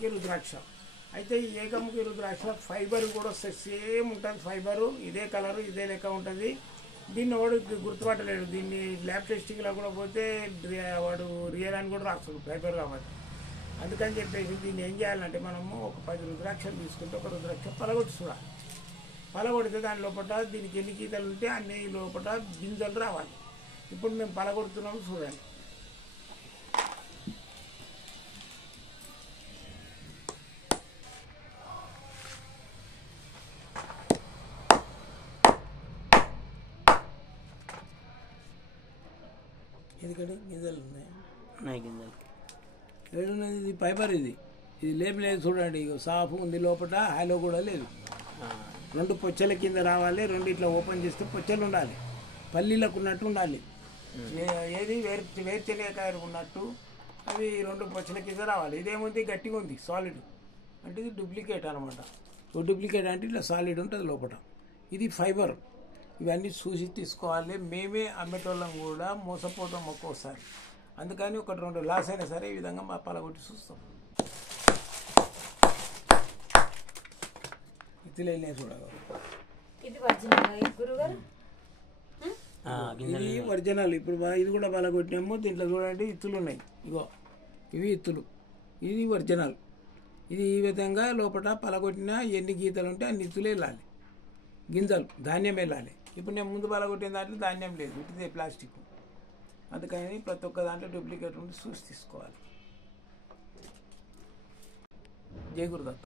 ఏకముఖి రుద్రాక్ష. అయితే ఈ ఏకముఖి రుద్రాక్ష ఫైబర్ కూడా వస్తుంది, సేమ్ ఉంటుంది ఫైబరు, ఇదే కలరు ఇదే లెక్క ఉంటుంది. దీన్ని వాడు గుర్తుపట్టలేడు. దీన్ని ల్యాబ్ టెస్టింగ్లో కూడా పోతే వాడు రియల్ అని కూడా రాస్తాడు ఫైబర్ కాబట్టి. అందుకని చెప్పేసి దీన్ని ఏం చేయాలంటే మనము ఒక 10 రుద్రాక్షలు తీసుకుంటే ఒక రుద్రాక్ష పలగొట్టి చూడాలి. పలగొడితే దాని లోపల దీనికి ఎన్ని గీతలు ఉంటే అన్ని లోపల గింజలు రావాలి. ఇప్పుడు మేము పలగొడుతున్నాము చూడండి. ఎందుకంటే గింజలు ఉన్నాయి, గింజలు ఏడున్నది. ఇది ఫైబర్, ఇది లేబుల్ లేదు చూడండి. ఇక సాఫ్ ఉంది లోపల, హాలో కూడా లేదు. 2 పొచ్చల కింద రావాలి. 2 ఇట్లా ఓపెన్ చేస్తే పొచ్చలు ఉండాలి, పల్లీలకు ఉన్నట్టు ఉండాలి. ఏది వేరుశనగకాయలు ఉన్నట్టు అవి 2 పొచ్చల కింద రావాలి. ఇదేముంది గట్టిగా ఉంది, సాలిడ్ అంటే ఇది డూప్లికేట్ అనమాట. డూప్లికేట్ అంటే ఇట్లా సాలిడ్ ఉంటుంది లోపల. ఇది ఫైబర్. ఇవన్నీ చూసి తీసుకోవాలి. మేమే అమ్మేటోళ్ళం కూడా మోసపోతాం ఒక్కోసారి. అందుకని 1-2 లాస్ అయినా సరే ఈ విధంగా మా పలగొట్టి చూస్తాం. ఇతులే చూడాలి. ఇది ఒరిజినల్. ఇప్పుడు ఇది కూడా పలగొట్టినాము. దీంట్లో చూడండి ఇత్తులు ఉన్నాయి. ఇగో ఇవి ఇత్తులు, ఇది ఒరిజినల్. ఇది ఈ విధంగా లోపల పలగొట్టినా ఎన్ని గీతలు ఉంటే అన్ని ఇత్తులు వెళ్ళాలి, గింజలు ధాన్యం వెళ్ళాలి. ఇప్పుడు నేను ముందు పలగొట్టిన దాంట్లో ధాన్యం లేదు, ఇటుదే ప్లాస్టిక్. అందుకని ప్రతి ఒక్క దాంట్లో డూప్లికేట్ ఉండి చూసి తీసుకోవాలి. జై గురుదత్త.